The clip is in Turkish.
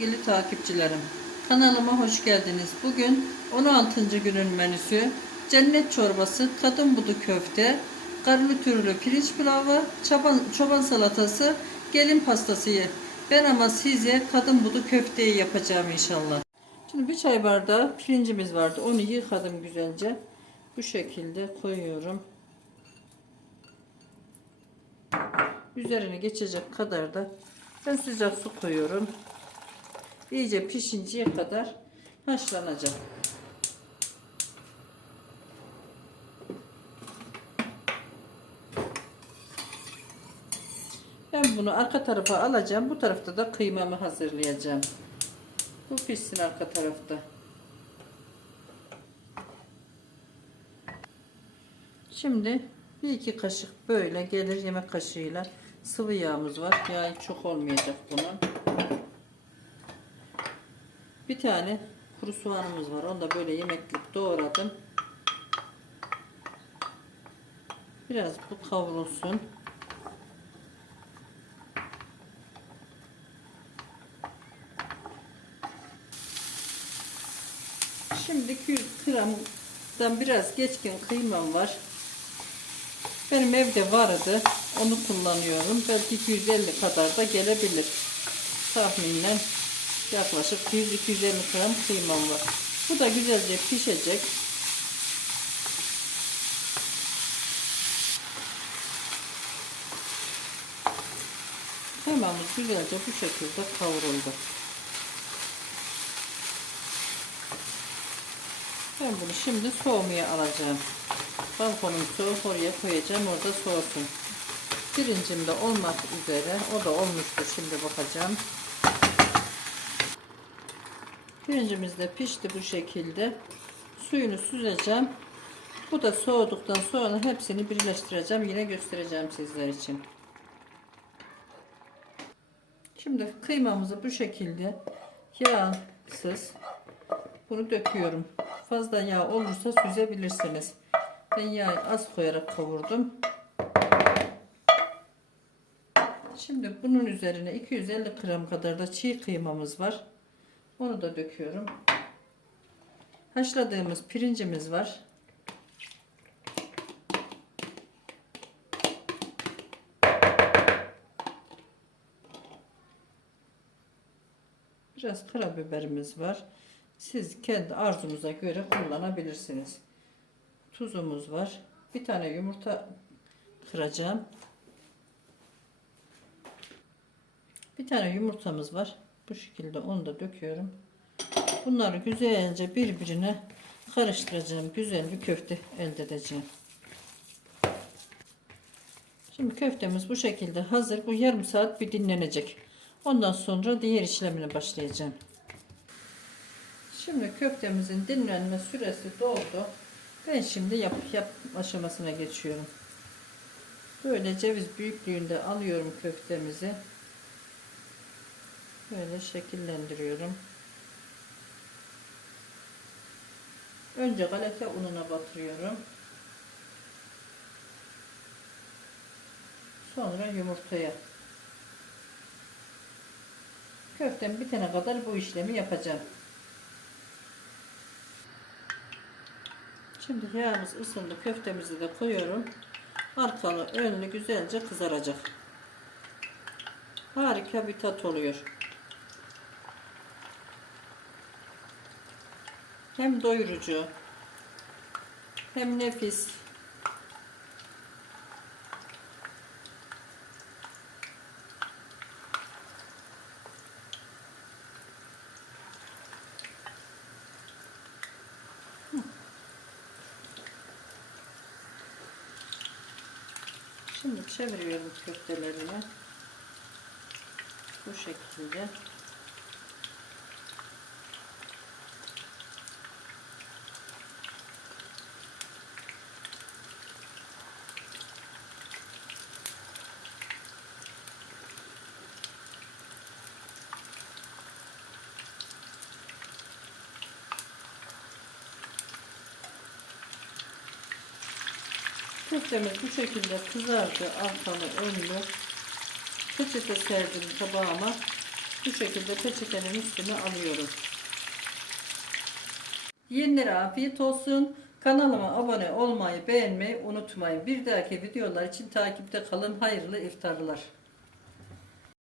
Sevgili takipçilerim, kanalıma hoş geldiniz. Bugün 16. günün menüsü cennet çorbası, kadın budu köfte, garnitürlü pirinç pilavı, çoban, çoban salatası, gelin pastası. Ben ama size kadın budu köfteyi yapacağım inşallah. Şimdi bir çay bardağı pirincimiz vardı. Onu yıkadım güzelce. Bu şekilde koyuyorum. Üzerine geçecek kadar da ben sıcak su koyuyorum. İyice pişinceye kadar haşlanacak. Ben bunu arka tarafa alacağım. Bu tarafta da kıymamı hazırlayacağım. Bu pişsin arka tarafta. Şimdi bir iki kaşık böyle gelir yemek kaşığıyla sıvı yağımız var. Yağ çok olmayacak bunun. Bir tane kuru soğanımız var. Onu da böyle yemeklik doğradım. Biraz bu kavrulsun. Şimdi 200 gramdan biraz geçkin kıymam var. Benim evde vardı. Onu kullanıyorum. Belki 250 kadar da gelebilir. Tahminen yaklaşık 100-250 gram kıymam var. Bu da güzelce pişecek. Kıymamız güzelce bu şekilde kavruldu. Ben bunu şimdi soğumaya alacağım. Balkonun soğuk oraya koyacağım. Orada soğusun. Pirincim de olmak üzere. O da olmuştur. Şimdi bakacağım. Pirincimiz de pişti bu şekilde. Suyunu süzeceğim. Bu da soğuduktan sonra hepsini birleştireceğim. Yine göstereceğim sizler için. Şimdi kıymamızı bu şekilde yağsız bunu döküyorum. Fazla yağ olursa süzebilirsiniz. Ben yağı az koyarak kavurdum. Şimdi bunun üzerine 250 gram kadar da çiğ kıymamız var. Onu da döküyorum. Haşladığımız pirincimiz var. Biraz karabiberimiz var. Siz kendi arzunuza göre kullanabilirsiniz. Tuzumuz var. Bir tane yumurta kıracağım. Bir tane yumurtamız var. Bu şekilde onu da döküyorum. Bunları güzelce birbirine karıştıracağım. Güzel bir köfte elde edeceğim. Şimdi köftemiz bu şekilde hazır. Bu yarım saat bir dinlenecek. Ondan sonra diğer işlemine başlayacağım. Şimdi köftemizin dinlenme süresi doldu. Ben şimdi yap, yap aşamasına geçiyorum. Böyle ceviz büyüklüğünde alıyorum köftemizi. Böyle şekillendiriyorum. Önce galeta ununa batırıyorum. Sonra yumurtaya. Köftem bitene kadar bu işlemi yapacağım. Şimdi yağımız ısındı. Köftemizi de koyuyorum. Arkalı önlü güzelce kızaracak. Harika bir tat oluyor. Hem doyurucu hem nefis. Şimdi çeviriyorum köftelerini. Bu şekilde. Köftemiz bu şekilde kızardı. Arkalı önlü. Peçete serdim tabağıma. Bu şekilde peçetenin üstüne alıyoruz. Yiyenlere afiyet olsun. Kanalıma abone olmayı, beğenmeyi unutmayın. Bir dahaki videolar için takipte kalın. Hayırlı iftarlar.